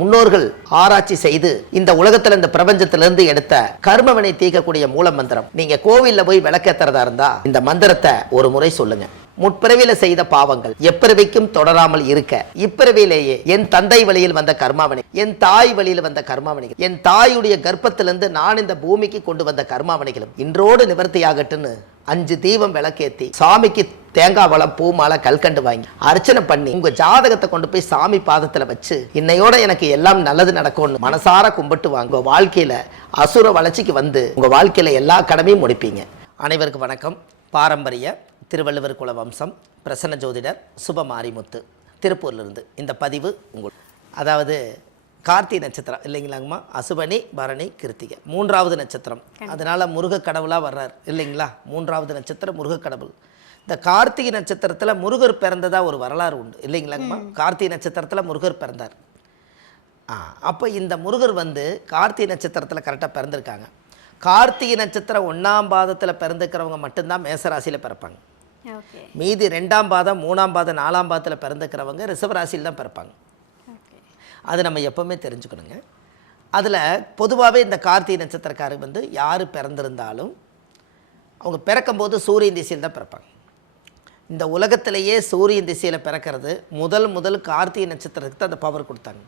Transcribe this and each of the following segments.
முன்னோர்கள் ஆராய்ச்சி செய்து இந்த உலகத்துல இந்த பிரபஞ்சத்திலிருந்து எடுத்த கர்மவினை தீர்க்கக்கூடிய மூல மந்திரம். நீங்க கோவில்ல போய் விளக்கேத்துறதா இருந்தா இந்த மந்திரத்தை ஒரு முறை சொல்லுங்க. முற்பிறவியில செய்த பாவங்கள் எப்பிறவிக்கும் தொடராமல் இருக்க. இப்பிறவிலேயே என் தந்தை வழியில் வந்த கர்மாவணி என் தாய் வழியில் வந்த கர்மாவனைகள் என் தாயுடைய கர்ப்பத்திலிருந்து நான் இந்த பூமிக்கு கொண்டு வந்த கர்மாவனைகளும் இன்றோடு நிவர்த்தியாகட்டுன்னு அஞ்சு தீபம் விளக்கேத்தி சாமிக்கு தேங்காய் வளம் பூ மாலை கல்கண்டு வாங்கி அர்ச்சனை பண்ணி உங்க ஜாதகத்தை கொண்டு போய் சாமி பாதத்துல வச்சு இன்னையோட எனக்கு எல்லாம் நல்லது நடக்கும்னு மனசார கும்பிட்டு வாங்க. உங்க வாழ்க்கையில அசுர வளர்ச்சிக்கு வந்து உங்க வாழ்க்கையில எல்லா கடமையும் முடிப்பீங்க. அனைவருக்கும் வணக்கம். பாரம்பரிய திருவள்ளுவர் குல வம்சம் பிரசன்ன ஜோதிடர் சுப மாரிமுத்து திருப்பூர்லேருந்து இந்த பதிவு உங்கள் அதாவது கார்த்திகை நட்சத்திரம் இல்லைங்களாங்கம்மா? அசுபனி பரணி கிருத்திகை. மூன்றாவது நட்சத்திரம். அதனால முருக கடவுளாக வர்றார் இல்லைங்களா? மூன்றாவது நட்சத்திரம் முருக கடவுள் இந்த கார்த்திகை நட்சத்திரத்தில் முருகர் பிறந்ததா ஒரு வரலாறு உண்டு இல்லைங்களாங்கம்மா? கார்த்திகை நட்சத்திரத்தில் முருகர் பிறந்தார். ஆ அப்போ இந்த முருகர் வந்து கார்த்திகை நட்சத்திரத்தில் கரெக்டாக பிறந்திருக்காங்க. கார்த்திகை நட்சத்திரம் ஒன்றாம் பாதத்தில் பிறந்துக்கிறவங்க மட்டும்தான் மேசராசியில் பிறப்பாங்க. மீதி ரெண்டாம் பாதம் மூணாம் பாதம் நாலாம் பாதத்தில் பிறந்துக்கிறவங்க ரிஷபராசியில் தான் பிறப்பாங்க. அது நம்ம எப்போவுமே தெரிஞ்சுக்கணுங்க. அதில் பொதுவாகவே இந்த கார்த்திகை நட்சத்திரக்காரர் வந்து யார் பிறந்திருந்தாலும் அவங்க பிறக்கும்போது சூரியன் திசையில் தான் பிறப்பாங்க. இந்த உலகத்திலேயே சூரியன் திசையில் பிறக்கிறது முதல் முதல் கார்த்திகை நட்சத்திரத்துக்கு தான் அந்த பவர் கொடுத்தாங்க.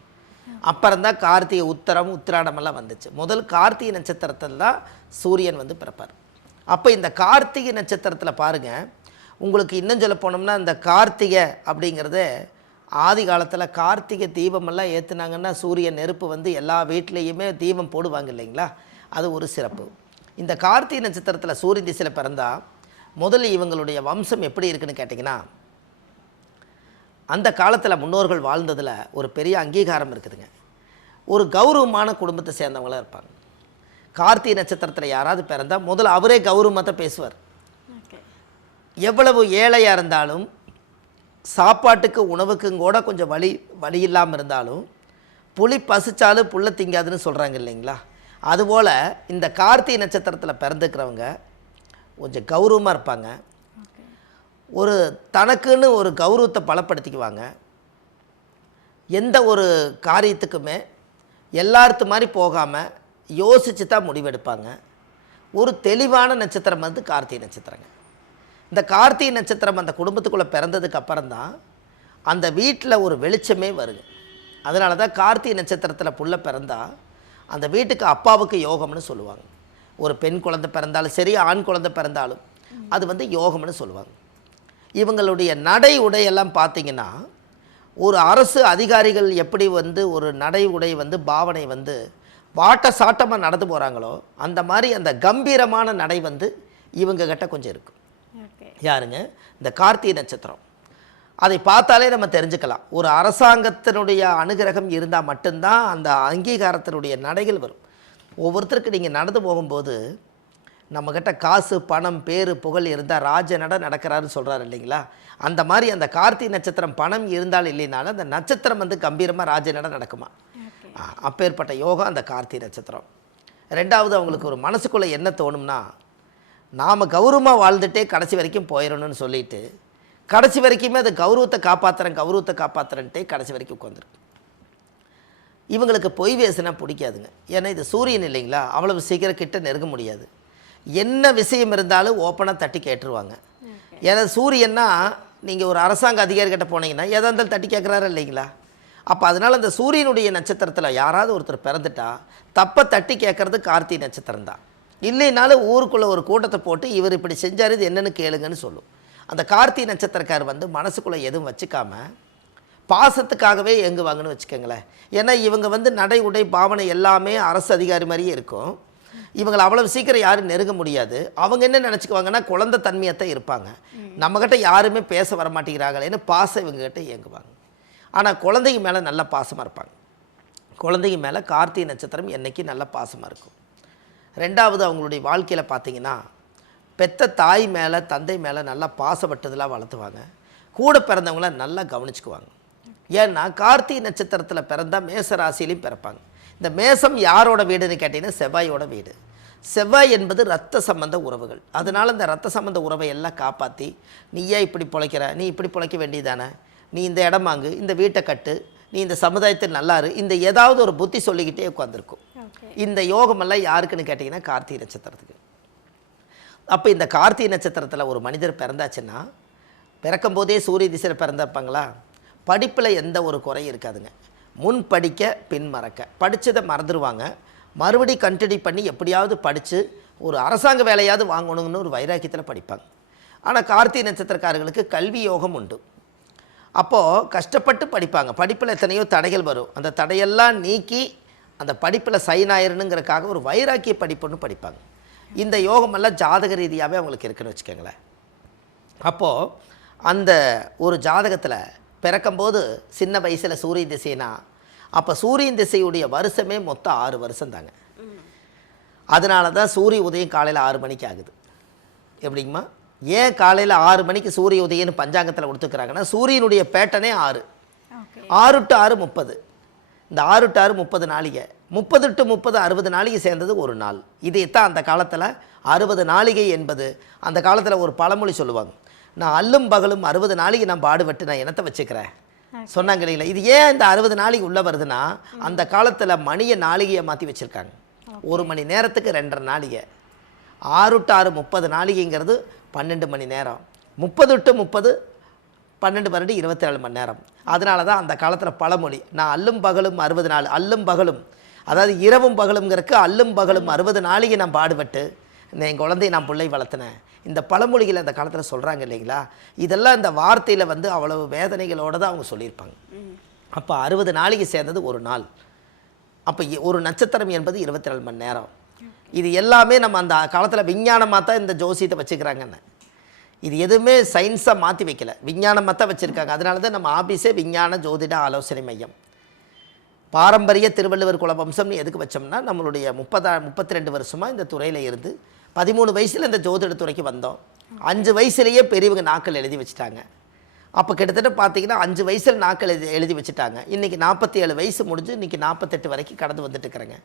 அப்புறம் தான் கார்த்திகை உத்தரம் உத்திராடமெல்லாம் வந்துச்சு. முதல் கார்த்திகை நட்சத்திரத்தில் தான் சூரியன் வந்து பிறப்பார். அப்போ இந்த கார்த்திகை நட்சத்திரத்தில் பாருங்கள் உங்களுக்கு இன்னும் சொல்ல போனோம்னா இந்த கார்த்திகை அப்படிங்கிறது ஆதி காலத்தில் கார்த்திகை தீபமெல்லாம் ஏற்றுனாங்கன்னா சூரியன் நெருப்பு வந்து எல்லா வீட்லேயுமே தீபம் போடுவாங்க இல்லைங்களா? அது ஒரு சிறப்பு. இந்த கார்த்திகை நட்சத்திரத்தில் சூரிய திசையில் பிறந்தா முதல்ல இவங்களுடைய வம்சம் எப்படி இருக்குன்னு கேட்டிங்கன்னா அந்த காலத்தில் முன்னோர்கள் வாழ்ந்ததில் ஒரு பெரிய அங்கீகாரம் இருக்குதுங்க. ஒரு கௌரவமான குடும்பத்தை சேர்ந்தவங்களாக இருப்பாங்க. கார்த்திகை நட்சத்திரத்தில் யாராவது பிறந்தால் முதல்ல அவரே கௌரவமாக பேசுவார். ஓகே. எவ்வளவு ஏழையாக இருந்தாலும் சாப்பாட்டுக்கு உணவுக்கும் கூட கொஞ்சம் வழி வழி இல்லாமல் இருந்தாலும் புலி பசிச்சாலும் புள்ள திங்காதுன்னு சொல்கிறாங்க இல்லைங்களா? அதுபோல் இந்த கார்த்திகை நட்சத்திரத்தில் பிறந்துக்கிறவங்க கொஞ்சம் கௌரவமாக இருப்பாங்க. ஒரு தனக்குன்னு ஒரு கௌரவத்தை பலப்படுத்திக்குவாங்க. எந்த ஒரு காரியத்துக்குமே எல்லாத்து மாதிரி போகாமல் யோசித்து தான் முடிவெடுப்பாங்க. ஒரு தெளிவான நட்சத்திரம் வந்து கார்த்திகை நட்சத்திரங்க. இந்த கார்த்திகை நட்சத்திரம் அந்த குடும்பத்துக்குள்ளே பிறந்ததுக்கு அப்புறம் தான் அந்த வீட்டில் ஒரு வெளிச்சமே வருங்க அதனால தான் கார்த்திகை நட்சத்திரத்தில் புள்ள பிறந்தால் அந்த வீட்டுக்கு அப்பாவுக்கு யோகம்னு சொல்லுவாங்க. ஒரு பெண் குழந்தை பிறந்தாலும் சரி ஆண் குழந்தை பிறந்தாலும் அது வந்து யோகம்னு சொல்லுவாங்க. இவங்களுடைய நடை உடையெல்லாம் பார்த்தீங்கன்னா ஒரு அரசு அதிகாரிகள் எப்படி வந்து ஒரு நடை உடை வந்து பாவனை வந்து வாட்ட சாட்டமாக நடந்து போகிறாங்களோ அந்த மாதிரி அந்த கம்பீரமான நடை வந்து இவங்க கிட்ட கொஞ்சம் இருக்கும். யாருங்க? இந்த கார்த்திகை நட்சத்திரம். அதை பார்த்தாலே நம்ம தெரிஞ்சுக்கலாம். ஒரு அரசாங்கத்தினுடைய அனுகிரகம் இருந்தால் மட்டும்தான் அந்த அங்கீகாரத்தினுடைய நடைகள் வரும். ஒவ்வொருத்தருக்கு நீங்கள் நடந்து போகும்போது நம்மக்கிட்ட காசு பணம் பேர் புகழ் இருந்தால் ராஜ நட நடக்கிறாருன்னு சொல்கிறாரு இல்லைங்களா? அந்த மாதிரி அந்த கார்த்திகை நட்சத்திரம் பணம் இருந்தால் இல்லைனாலும் அந்த நட்சத்திரம் வந்து கம்பீரமாக ராஜ நட நடக்குமா? அப்பேற்பட்ட யோகம் அந்த கார்த்திகை நட்சத்திரம். ரெண்டாவது அவங்களுக்கு ஒரு மனசுக்குள்ளே என்ன தோணும்னா நாம் கௌரவமாக வாழ்ந்துட்டே கடைசி வரைக்கும் போயிடணும்னு சொல்லிட்டு கடைசி வரைக்குமே அந்த கௌரவத்தை காப்பாற்றுறேன் கௌரவத்தை காப்பாற்றுறேன்ட்டே கடைசி வரைக்கும் உட்காந்துருக்கு இவங்களுக்கு பொய் பேசினா பிடிக்காதுங்க. ஏன்னா இது சூரியன் இல்லைங்களா? அவ்வளவு சீக்கிரம் கிட்ட நெருங்க முடியாது. என்ன விஷயம் இருந்தாலும் ஓப்பனாக தட்டி கேட்டுருவாங்க. ஏன்னா சூரியன்னா நீங்கள் ஒரு அரசாங்க அதிகாரிகிட்ட போனீங்கன்னா எதா இருந்தாலும் தட்டி கேட்குறாரு இல்லைங்களா? அப்போ அதனால் அந்த சூரியனுடைய நட்சத்திரத்தில் யாராவது ஒருத்தர் பிறந்துட்டா தப்பை தட்டி கேட்குறது கார்த்திகை நட்சத்திரம் தான் இல்லைனாலும் ஊருக்குள்ளே ஒரு கூட்டத்தை போட்டு இவர் இப்படி செஞ்சார் இது என்னென்னு கேளுங்கன்னு சொல்லும். அந்த கார்த்திகை நட்சத்திரக்கார் வந்து மனசுக்குள்ளே எதுவும் வச்சுக்காம பாசத்துக்காகவே இயங்குவாங்கன்னு வச்சுக்கோங்களேன். ஏன்னா இவங்க வந்து நடை உடை பாவனை எல்லாமே அரசு அதிகாரி மாதிரியே இருக்கும். இவங்களை அவ்வளவு சீக்கிரம் யாரும் நெருங்க முடியாது. அவங்க என்ன நினச்சிக்குவாங்கன்னா குழந்தை தன்மையத்தான் இருப்பாங்க. நம்மக்கிட்ட யாருமே பேச வர மாட்டேங்கிறாங்களேன்னு பாசம் இவங்ககிட்ட இயங்குவாங்க ஆனால் குழந்தைங்க மேலே நல்ல பாசமாக இருப்பாங்க. குழந்தைங்க மேலே கார்த்திகை நட்சத்திரம் என்னைக்கு நல்ல பாசமாக இருக்கும். ரெண்டாவது அவங்களுடைய வாழ்க்கையில் பார்த்தீங்கன்னா பெத்த தாய் மேலே தந்தை மேலே நல்லா பாசப்பட்டதெல்லாம் வளர்த்துவாங்க. கூட பிறந்தவங்கள நல்லா கவனிச்சுக்குவாங்க. ஏன்னா கார்த்திகை நட்சத்திரத்தில் பிறந்தா மேச ராசியிலையும் பிறப்பாங்க. இந்த மேசம் யாரோட வீடுன்னு கேட்டிங்கன்னா செவ்வாயோட வீடு. செவ்வாய் என்பது ரத்த சம்பந்த உறவுகள். அதனால் இந்த ரத்த சம்பந்த உறவை எல்லாம் காப்பாற்றி நீ ஏன் இப்படி பிழைக்கிற? நீ இப்படி பிழைக்க வேண்டியதானே நீ இந்த இடம் வாங்கு இந்த வீட்டை கட்டு நீ இந்த சமுதாயத்தில் நல்லா இரு இந்த ஏதாவது ஒரு புத்தி சொல்லிக்கிட்டே உட்காந்துருக்கும் இந்த யோகமெல்லாம் யாருக்குன்னு கேட்டிங்கன்னா கார்த்திகை நட்சத்திரத்துக்கு. அப்போ இந்த கார்த்திகை நட்சத்திரத்தில் ஒரு மனிதர் பிறந்தாச்சுன்னா பிறக்கும் போதே சூரிய திசையில் பிறந்திருப்பாங்களா? படிப்பில் எந்த ஒரு குறையும் இருக்காதுங்க. முன் படிக்க பின் மறக்க. படித்ததை மறந்துடுவாங்க மறுபடி கண்டினியூ பண்ணி எப்படியாவது படித்து ஒரு அரசாங்க வேலையாவது வாங்கணும்னு ஒரு வைராக்கியத்தில் படிப்பாங்க. ஆனால் கார்த்திகை நட்சத்திரக்காரர்களுக்கு கல்வி யோகம் உண்டு. அப்போது கஷ்டப்பட்டு படிப்பாங்க. படிப்பில் எத்தனையோ தடைகள் வரும். அந்த தடையெல்லாம் நீக்கி அந்த படிப்பில் சைன் ஆயிருனுங்கிறக்காக ஒரு வைராக்கிய படிப்புன்னு படிப்பாங்க. இந்த யோகமெல்லாம் ஜாதக ரீதியாகவே அவங்களுக்கு இருக்குன்னு வச்சுக்கோங்களேன். அப்போது அந்த ஒரு ஜாதகத்தில் பிறக்கும்போது சின்ன வயசில் சூரிய திசைனா அப்போ சூரியன் திசையுடைய வருஷமே மொத்தம் ஆறு வருஷம் தாங்க அதனால தான் சூரிய உதயம் காலையில் ஆறு மணிக்கு ஆகுது. எப்படிங்கம்மா? ஏன் காலையில் ஆறு மணிக்கு சூரிய உதயம்னு பஞ்சாங்கத்தில் கொடுத்துக்கிறாங்கன்னா சூரியனுடைய பேட்டனே ஆறு. ஆறு டு ஆறு முப்பது. இந்த ஆறு டு ஆறு முப்பது நாளிகை. முப்பது டு முப்பது அறுபது நாளிகை சேர்ந்தது ஒரு நாள். இதைத்தான் அந்த காலத்தில் அறுபது நாளிகை என்பது. அந்த காலத்தில் ஒரு பழமொழி சொல்லுவாங்க. நான் அல்லும் பகலும் அறுபது நாளிகை நான் பாடுபட்டு நான் இனத்தை வச்சுக்கிறேன்? சொன்னாங்க இல்லைங்களா? இது ஏன் இந்த அறுபது நாளைக்கு உள்ளே வருதுன்னா அந்த காலத்தில் மணியை நாளிகையை மாற்றி வச்சுருக்காங்க. ஒரு மணி நேரத்துக்கு ரெண்டரை நாளிகை. ஆறு டு ஆறு முப்பது நாளிகைங்கிறது பன்னெண்டு மணி நேரம். முப்பது டு முப்பது பன்னெண்டு பன்னெண்டு நாலு மணி நேரம். அதனால தான் அந்த காலத்தில் பழமொழி நான் அல்லும் பகலும் அறுபது நாள் அல்லும் பகலும் அதாவது இரவும் பகலுங்கிறக்கு அல்லும் பகலும் அறுபது நாளைக்கு நான் பாடுபட்டு நான் என் குழந்தைய நான் பிள்ளை வளர்த்தினேன். இந்த பழமொழிகளை அந்த காலத்தில் சொல்கிறாங்க இல்லைங்களா? இதெல்லாம் இந்த வார்த்தையில் வந்து அவ்வளவு வேதனைகளோடு தான் அவங்க சொல்லியிருப்பாங்க. அப்போ அறுபது நாளைக்கு சேர்ந்தது ஒரு நாள். அப்போ ஒரு நட்சத்திரம் என்பது இருபத்தி நாலு மணி நேரம். இது எல்லாமே நம்ம அந்த காலத்தில் விஞ்ஞானமாக தான் இந்த ஜோசியத்தை வச்சுக்கிறாங்கன்னு. இது எதுவுமே சயின்ஸாக மாற்றி வைக்கல. விஞ்ஞானமாக தான் வச்சுருக்காங்க. அதனால தான் நம்ம ஆபீஸே விஞ்ஞான ஜோதிட ஆலோசனை மையம். பாரம்பரிய திருவள்ளுவர் குல வம்சம்னு எதுக்கு வச்சோம்னா நம்மளுடைய முப்பதா முப்பத்தி ரெண்டு வருஷமாக இந்த துறையில் இருந்து பதிமூணு வயசில் இந்த ஜோதிட துறைக்கு வந்தோம். அஞ்சு வயசுலேயே பெரியவங்க நாக்கள் எழுதி வச்சுட்டாங்க. அப்போ கிட்டத்தட்ட பார்த்தீங்கன்னா அஞ்சு வயசில் நாக்கள் எழுதி எழுதி வச்சுட்டாங்க. இன்றைக்கி நாற்பத்தி ஏழு வயசு முடிஞ்சு இன்றைக்கி நாற்பத்தெட்டு வரைக்கும் கடந்து வந்துட்டு இருக்கிறேங்க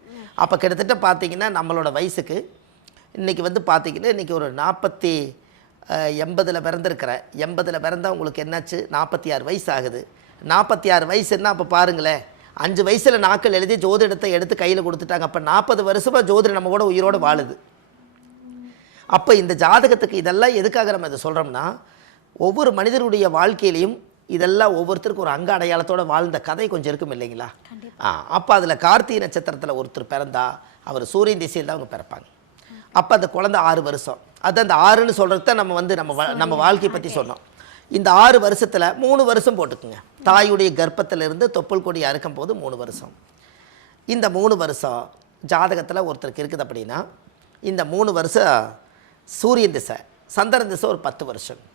அப்போ கிட்டத்தட்ட பார்த்தீங்கன்னா நம்மளோட வயசுக்கு இன்றைக்கி வந்து பார்த்தீங்கன்னா இன்றைக்கி ஒரு நாற்பத்தி எண்பதில் பிறந்திருக்கிறேன் எண்பதில் பிறந்தால் உங்களுக்கு என்னாச்சு? நாற்பத்தி ஆறு வயசு ஆகுது. நாற்பத்தி ஆறு வயசுன்னா அப்போ பாருங்களேன். அஞ்சு வயசில் நாக்கள் எழுதி ஜோதிடத்தை எடுத்து கையில் கொடுத்துட்டாங்க. அப்போ நாற்பது வருஷமாக ஜோதிடம் நம்ம கூட உயிரோடு வாழுது. அப்போ இந்த ஜாதகத்துக்கு இதெல்லாம் எதுக்காக நம்ம இதை சொல்கிறோம்னா ஒவ்வொரு மனிதருடைய வாழ்க்கையிலையும் இதெல்லாம் ஒவ்வொருத்தருக்கும் ஒரு அங்க அடையாளத்தோட வாழ்ந்த கதை கொஞ்சம் இருக்கும் இல்லைங்களா? ஆ அப்போ அதில் கார்த்திகை நட்சத்திரத்தில் ஒருத்தர் பிறந்தா அவர் சூரியன் திசையில் தான் அவங்க பிறப்பாங்க. அப்போ அந்த குழந்தை ஆறு வருஷம். அது அந்த ஆறுன்னு சொல்கிறது தான் நம்ம வந்து நம்ம வா- நம்ம வாழ்க்கையை பற்றி சொன்னோம். இந்த ஆறு வருஷத்தில் மூணு வருஷம் போட்டுக்குங்க. தாயுடைய கர்ப்பத்திலிருந்து தொப்புள் கொடி அறுக்கும் போது மூணு வருஷம். இந்த மூணு வருஷம் ஜாதகத்தில் ஒருத்தருக்கு இருக்குது அப்படின்னா இந்த மூணு வருஷம் சூரியன் திசை சந்திரன் திசை ஒரு பத்து வருஷம்.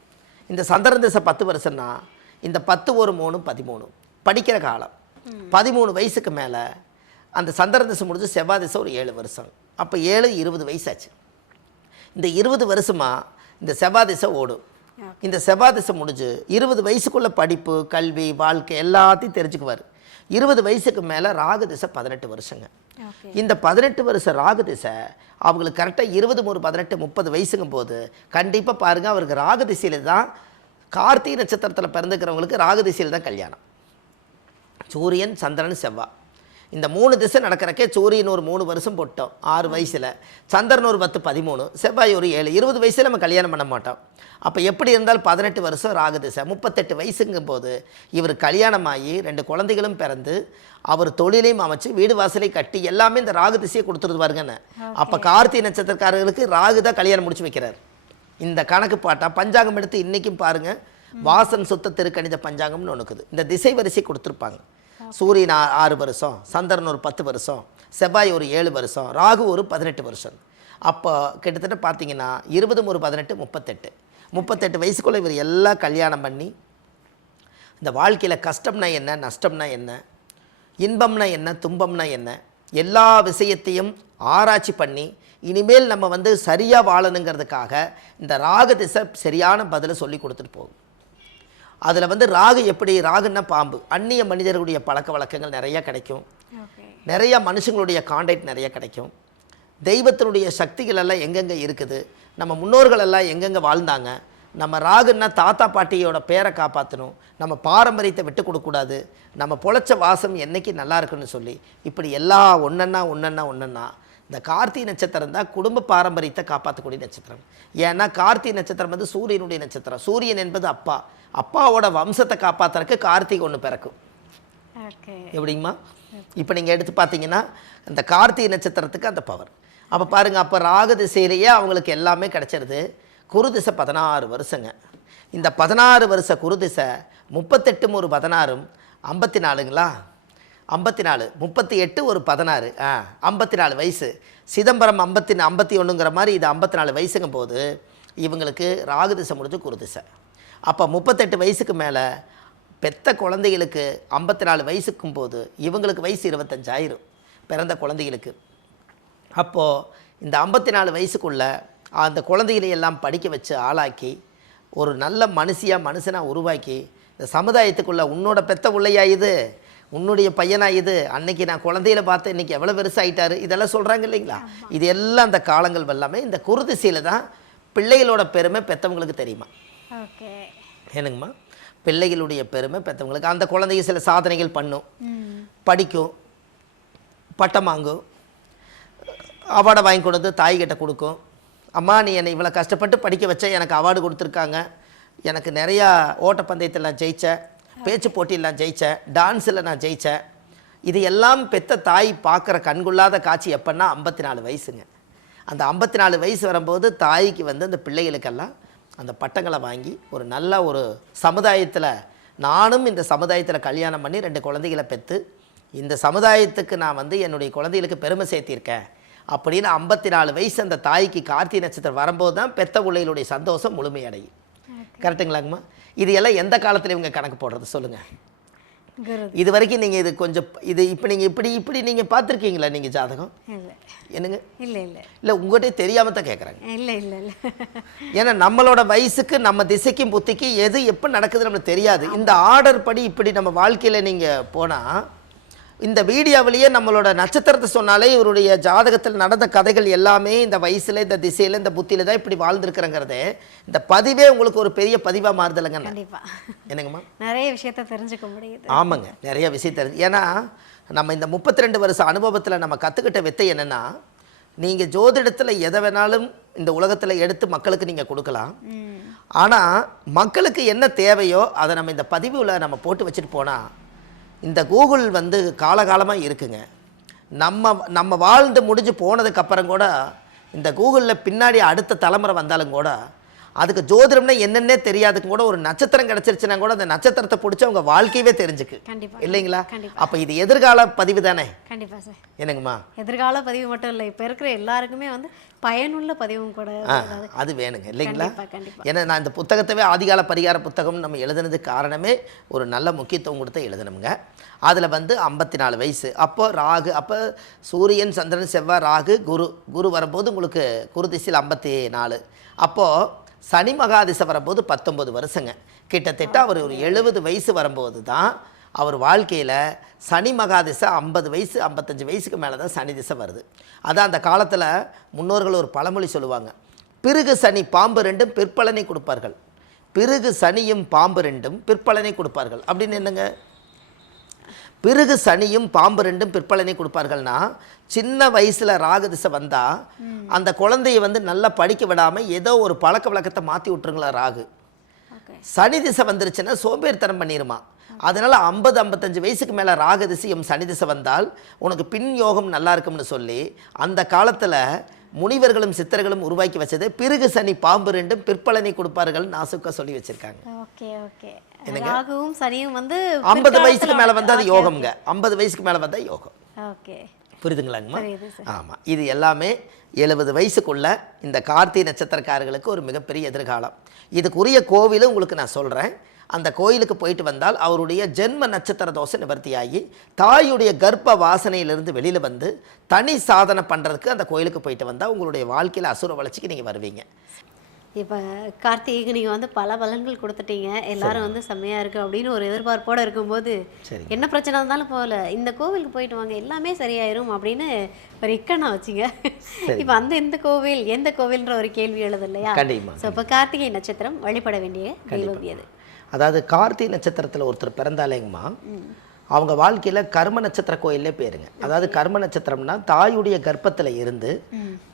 இந்த சந்திரன் திசை பத்து வருஷம்னா இந்த பத்து ஒரு மூணு பதிமூணு. படிக்கிற காலம். பதிமூணு வயசுக்கு மேலே அந்த சந்திரன் திசை முடிஞ்சு செவ்வாய் திசை ஒரு ஏழு வருஷம். அப்போ ஏழு இருபது வயசாச்சு. இந்த இருபது வருஷமாக இந்த செவ்வாய் திசை ஓடும். இந்த செவ்வாய் திசை முடிஞ்சு இருபது வயசுக்குள்ள படிப்பு கல்வி வாழ்க்கை எல்லாத்தையும் தெரிஞ்சுக்குவார். இருபது வயசுக்கு மேலே ராகு திசை பதினெட்டு வருஷங்க. இந்த பதினெட்டு வருஷம் ராகு திசை அவங்களுக்கு கரெக்டாக இருபது மூணு பதினெட்டு முப்பது வயசுங்கும் போது கண்டிப்பாக பாருங்கள் அவருக்கு ராகு திசையில் தான் கார்த்திகை நட்சத்திரத்தில் பிறந்துக்கிறவங்களுக்கு ராகு திசையில் தான் கல்யாணம். சூரியன் சந்திரன் செவ்வாய் இந்த மூணு திசை நடக்கிறக்கே சூரியன் ஒரு மூணு வருஷம் போட்டோம் ஆறு வயசில். சந்திரன் ஒரு பத்து பதிமூணு செவ்வாய் ஒரு ஏழு இருபது வயசில் நம்ம கல்யாணம் பண்ண மாட்டோம். அப்போ எப்படி இருந்தால் பதினெட்டு வருஷம் ராகு திசை. முப்பத்தெட்டு வயசுங்கும் போது இவர் கல்யாணமாகி ரெண்டு குழந்தைகளும் பிறந்து அவர் தொழிலையும் அமைச்சு வீடு வாசலை கட்டி எல்லாமே இந்த ராகு திசையை கொடுத்துருது பாருங்கன்னு அப்போ கார்த்திகை நட்சத்திரக்காரர்களுக்கு ராகு தான் கல்யாணம் முடிச்சு வைக்கிறார். இந்த கணக்கு பாட்டா பஞ்சாங்கம் எடுத்து இன்றைக்கும் பாருங்கள் வாசன் சுத்த திருக்கணித பஞ்சாங்கம்னு ஒன்று இருக்குது. இந்த திசை வரிசை கொடுத்துருப்பாங்க. சூரியன் ஆறு வருஷம் சந்திரன் ஒரு பத்து வருஷம் செவ்வாய் ஒரு ஏழு வருஷம் ராகு ஒரு பதினெட்டு வருஷம். அப்போ கிட்டத்தட்ட பார்த்தீங்கன்னா இருபது ஒரு பதினெட்டு முப்பத்தெட்டு. முப்பத்தெட்டு வயசுக்குள்ளே இவர் எல்லாம் கல்யாணம் பண்ணி இந்த வாழ்க்கையில் கஷ்டம்னா என்ன நஷ்டம்னா என்ன இன்பம்னா என்ன துன்பம்னா என்ன எல்லா விஷயத்தையும் ஆராய்ச்சி பண்ணி இனிமேல் நம்ம வந்து சரியாக வாழணுங்கிறதுக்காக இந்த ராகு திசை சரியான பதிலை சொல்லி கொடுத்துட்டு போகும். அதில் வந்து ராகு எப்படி? ராகுன்னா பாம்பு. அந்நிய மனிதர்களுடைய பழக்க வழக்கங்கள் நிறைய கிடைக்கும். நிறைய மனுஷங்களுடைய காண்டாக்ட் நிறைய கிடைக்கும். தெய்வத்தினுடைய சக்திகள் எல்லாம் எங்கெங்கே இருக்குது? நம்ம முன்னோர்கள் எல்லாம் எங்கெங்கே வாழ்ந்தாங்க? நம்ம ராகுன்னா தாத்தா பாட்டியோட பேரை காப்பாற்றணும் நம்ம பாரம்பரியத்தை விட்டு கொடுக்கக்கூடாது. நம்ம பொழைச்ச வாசம் என்னைக்கு நல்லா இருக்குன்னு சொல்லி. இப்படி எல்லா ஒன்றன்னா ஒன்றன்னா ஒன்றன்னா இந்த கார்த்திகை நட்சத்திரம் தான் குடும்ப பாரம்பரியத்தை காப்பாற்றக்கூடிய நட்சத்திரம். ஏன்னா கார்த்திகை நட்சத்திரம் வந்து சூரியனுடைய நட்சத்திரம். சூரியன் என்பது அப்பா. அப்பாவோட வம்சத்தை காப்பாற்றுறதுக்கு கார்த்திகை ஒன்று பிறக்கும். எப்படிங்கம்மா? இப்போ நீங்கள் எடுத்து பார்த்தீங்கன்னா இந்த கார்த்திகை நட்சத்திரத்துக்கு அந்த பவர் அப்போ பாருங்கள் அப்போ ராகு திசையிலேயே அவங்களுக்கு எல்லாமே கிடச்சிருது. குரு திசை பதினாறு வருஷங்க. இந்த பதினாறு வருஷ குரு திசை முப்பத்தெட்டும் ஒரு பதினாறும் ஐம்பத்தி நாலுங்களா? ஐம்பத்தி நாலு முப்பத்தி எட்டு ஒரு பதினாறு. ஆ ஐம்பத்தி நாலு வயசு. சிதம்பரம் ஐம்பத்தி ஐம்பத்தி ஒன்றுங்கிற மாதிரி இது ஐம்பத்தி நாலு வயசுங்கும் போது இவங்களுக்கு ராகு திசை முடிஞ்சு குரு திசை. அப்போ முப்பத்தெட்டு வயசுக்கு மேலே பெத்த குழந்தைகளுக்கு ஐம்பத்தி நாலு வயசுக்கும் போது இவங்களுக்கு வயசு இருபத்தஞ்சாயிரம் பிறந்த குழந்தைகளுக்கு. அப்போது இந்த ஐம்பத்தி நாலு வயசுக்குள்ளே அந்த குழந்தைகளை எல்லாம் படிக்க வச்சு ஆளாக்கி ஒரு நல்ல மனுஷியாக மனுஷனாக உருவாக்கி இந்த சமுதாயத்துக்குள்ளே உன்னோட பெத்த உள்ளையா இது? உன்னுடைய பையனா இது? அன்னைக்கு நான் குழந்தையில பார்த்தேன் இன்னைக்கு எவ்வளோ பெருசாயிட்டாரு? இதெல்லாம் சொல்கிறாங்க இல்லைங்களா? இது எல்லாம் அந்த காலங்கள் எல்லாமே இந்த குருதிசையில் தான் பிள்ளைகளோட பெருமை பெற்றவங்களுக்கு தெரியுமா? ஏனுங்கம்மா பிள்ளைகளுடைய பெருமை பெற்றவங்களுக்கு அந்த குழந்தைங்க சில சாதனைகள் பண்ணும். படிக்கும். பட்டம் வாங்கும். அவார்டை வாங்கி கொண்டு வந்து தாய்கிட்ட கொடுக்கும். அம்மா நீ என்னை இவ்வளோ கஷ்டப்பட்டு படிக்க வச்ச எனக்கு அவார்டு கொடுத்துருக்காங்க. எனக்கு நிறையா ஓட்டப்பந்தயத்தில் நான் ஜெயித்தேன் பேச்சு போட்டியில் நான் ஜெயித்தேன் டான்ஸில் நான் ஜெயித்தேன் இது எல்லாம் பெத்த தாய் பார்க்குற கண்கொள்ளாத காட்சி எப்பன்னா ஐம்பத்தி நாலு வயசுங்க. அந்த ஐம்பத்தி நாலு வயசு வரும்போது தாய்க்கு வந்து அந்த பிள்ளைகளுக்கெல்லாம் அந்த பட்டங்களை வாங்கி ஒரு நல்ல ஒரு சமுதாயத்தில் நானும் இந்த சமுதாயத்தில் கல்யாணம் பண்ணி ரெண்டு குழந்தைகளை பெற்று இந்த சமுதாயத்துக்கு நான் வந்து என்னுடைய குழந்தைகளுக்கு பெருமை சேர்த்திருக்கேன் அப்படின்னு ஐம்பத்தி நாலு வயசு அந்த தாய்க்கு கார்த்திகை நட்சத்திரம் வரும்போது தான் பெத்த பிள்ளைகளுடைய சந்தோஷம் முழுமையடையும். கரெக்டுங்களாங்கம்மா இது எல்லாம் எந்த காலத்தில் இவங்க கணக்கு போடுறது சொல்லுங்கள் இது வரைக்கும் நீங்கள் இது கொஞ்சம் இது இப்போ நீங்கள் இப்படி இப்படி நீங்கள் பார்த்துருக்கீங்களா நீங்கள் ஜாதகம்? இல்லை. என்னங்க? இல்லை இல்லை. இல்லை உங்கள்கிட்ட தெரியாமல் தான் கேட்குறாங்க இல்லை இல்லை இல்லை. ஏன்னா நம்மளோட வயசுக்கு நம்ம திசைக்கும் புத்திக்கும் எது எப்போ நடக்குதுன்னு நம்மளுக்கு தெரியாது. இந்த ஆர்டர் படி இப்படி நம்ம வாழ்க்கையில் நீங்கள் போனால் இந்த வீடியோவிலேயே நம்மளோட நட்சத்திரத்தை சொன்னாலே இவருடைய ஜாதகத்தில் நடந்த கதைகள் எல்லாமே இந்த வயசில் இந்த திசையில் இந்த புத்தியில் தான் இப்படி வாழ்ந்துருக்குறங்கிறதே. இந்த பதிவே உங்களுக்கு ஒரு பெரிய பதிவாக மாறுதலைங்க என்னங்கம்மா? நிறைய விஷயத்த தெரிஞ்சுக்க முடியுது. ஆமாங்க. நிறைய விஷயம் தெரிஞ்சு ஏன்னா நம்ம இந்த 32 வருஷ அனுபவத்தில் நம்ம கற்றுக்கிட்ட வித்தை என்னென்னா நீங்கள் ஜோதிடத்தில் எதை வேணாலும் இந்த உலகத்தில் எடுத்து மக்களுக்கு நீங்கள் கொடுக்கலாம். ஆனால் மக்களுக்கு என்ன தேவையோ அதை நம்ம இந்த பதிவில் நம்ம போட்டு வச்சுட்டு போனால் இந்த கூகுள் வந்து காலகாலமாக இருக்குங்க. நம்ம நம்ம வாழ்ந்து முடிஞ்சு போனதுக்கப்புறம் கூட இந்த கூகுளில் பின்னாடி அடுத்த தலைமுறை வந்தாலும் கூட அதுக்கு ஜோதிடம்னா என்னன்னே தெரியாதுக்கும் கூட ஒரு நட்சத்திரம் கிடச்சிருச்சுன்னா கூட அந்த நட்சத்திரத்தை பிடிச்சி அவங்க வாழ்க்கையவே தெரிஞ்சுக்கு. இல்லைங்களா. அப்போ இது எதிர்கால பதிவு தானே? கண்டிப்பா சார். என்னங்கம்மா? எதிர்கால பதிவு மட்டும் இல்லை இப்போ இருக்கிற எல்லாருக்குமே வந்து பயனுள்ள பதிவும் கூட அது வேணுங்க இல்லைங்களா? ஏன்னா நான் இந்த புத்தகத்தவே ஆதிகால பரிகார புத்தகம் நம்ம எழுதுனதுக்கு காரணமே ஒரு நல்ல முக்கியத்துவம் கொடுத்து எழுதணுங்க. அதில் வந்து ஐம்பத்தி நாலு வயசு. அப்போ ராகு அப்போ சூரியன் சந்திரன் செவ்வாய் ராகு குரு. குரு வரும்போது உங்களுக்கு குரு திசையில் ஐம்பத்தி நாலு அப்போது சனி மகாதிசை வரும்போது பத்தொம்பது வருஷங்க. கிட்டத்தட்ட அவர் ஒரு எழுபது வயசு வரும்போது தான் அவர் வாழ்க்கையில் சனி மகாதிசை ஐம்பது வயசு ஐம்பத்தஞ்சு வயசுக்கு மேலே தான் சனி திசை வருது. அதான் அந்த காலத்தில் முன்னோர்கள் ஒரு பழமொழி சொல்லுவாங்க. பிறகு சனி பாம்பு ரெண்டும் பிற்பலனை கொடுப்பார்கள். பிறகு சனியும் பாம்பு ரெண்டும் பிற்பலனை கொடுப்பார்கள். அப்படின்னு என்னங்க? பிறகு சனியும் பாம்பு ரெண்டும் பிற்பலனை கொடுப்பார்கள்னா சின்ன வயசுல ராகு திசை வந்தா அந்த குழந்தைய வந்து நல்லா படிக்க விடாம ஏதோ ஒரு பழக்க வழக்கத்தை மாத்தி விட்டுருங்களா ராகு. சனி திசை வந்துருச்சுன்னா சோம்பேறித்தனம் பண்ணிருமா. அதனால ஐம்பது ஐம்பத்தஞ்சு வயசுக்கு மேலே ராக திசையும் சனி திசை வந்தால் உனக்கு பின் யோகம் நல்லா இருக்கும்னு சொல்லி அந்த காலத்தில் முனிவர்களும் சித்தர்களும் உருவாக்கி வச்சது. பிறகு சனி பாம்பு ரெண்டும் பிற்பலனை கொடுப்பார்கள் நாசுக்கா சொல்லி வச்சிருக்காங்க. Okay okay. ராகுவும் சனியும் வந்து ஐம்பது வயசுக்கு மேலே வந்தால் அது யோகம்ங்க. ஐம்பது வயசுக்கு மேலே வந்தால் யோகம். ஓகே. புரியுதுங்களாங்கம்மா? ஆமாம் இது எல்லாமே எழுபது வயசுக்குள்ள இந்த கார்த்திகை நட்சத்திரக்காரர்களுக்கு ஒரு மிகப்பெரிய எதிர்காலம். இதுக்குரிய கோவிலும் உங்களுக்கு நான் சொல்கிறேன் அந்த கோயிலுக்கு போயிட்டு வந்தால் அவருடைய ஜென்ம நட்சத்திர தோஷம் நிவர்த்தியாகி தாயுடைய கர்ப்ப வாசனையிலிருந்து வெளியில் வந்து தனி சாதனை பண்ணுறதுக்கு அந்த கோயிலுக்கு போயிட்டு வந்தால் உங்களுடைய வாழ்க்கையில் அசுர வளர்ச்சிக்கு நீங்கள் வருவீங்க. இப்போ கார்த்திகைக்கு நீங்கள் வந்து பல பலன்கள் கொடுத்துட்டீங்க. எல்லாரும் வந்து செம்மையாக இருக்கு அப்படின்னு ஒரு எதிர்பார்ப்போட இருக்கும்போது என்ன பிரச்சனை இருந்தாலும் போகல இந்த கோவிலுக்கு போயிட்டு வாங்க எல்லாமே சரியாயிரும் அப்படின்னு ஒரு இக்கண்ணா வச்சுங்க. இப்போ அந்த எந்த கோவில் எந்த கோவில்ன்ற ஒரு கேள்வி எழுது இல்லையா ஸோ இப்போ கார்த்திகை நட்சத்திரம் வழிபட வேண்டிய தெய்வம் அதாவது கார்த்திகை நட்சத்திரத்தில் ஒருத்தர் பிறந்தாலேங்கம்மா அவங்க வாழ்க்கையில் கர்ம நட்சத்திர கோயிலே பேருங்க அதாவது கர்ம நட்சத்திரம்னா தாயுடைய கர்ப்பத்தில் இருந்து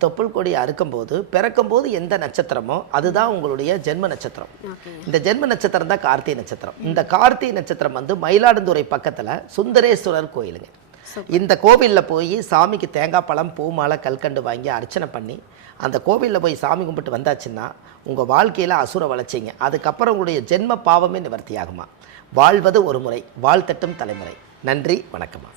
தொப்புள் கொடி அறுக்கும்போது பிறக்கும்போது எந்த நட்சத்திரமோ அதுதான் உங்களுடைய ஜென்ம நட்சத்திரம். இந்த ஜென்ம நட்சத்திரம் தான் கார்த்திகை நட்சத்திரம். இந்த கார்த்திகை நட்சத்திரம் வந்து மயிலாடுதுறை பக்கத்தில் சுந்தரேஸ்வரர் கோயிலுங்க. இந்த கோவிலில் போய் சாமிக்கு தேங்காய் பழம் பூ மாலை கல்கண்டு வாங்கி அர்ச்சனை பண்ணி அந்த கோவிலில் போய் சாமி கும்பிட்டு வந்தாச்சுன்னா உங்கள் வாழ்க்கையில் அசுர வளர்ச்சிங்க. அதுக்கப்புறம் உங்களுடைய ஜென்ம பாவமே நிவர்த்தியாகுமா? வாழ்வது ஒரு முறை வாழ்த்தட்டும் தலைமுறை. நன்றி வணக்கம்மா.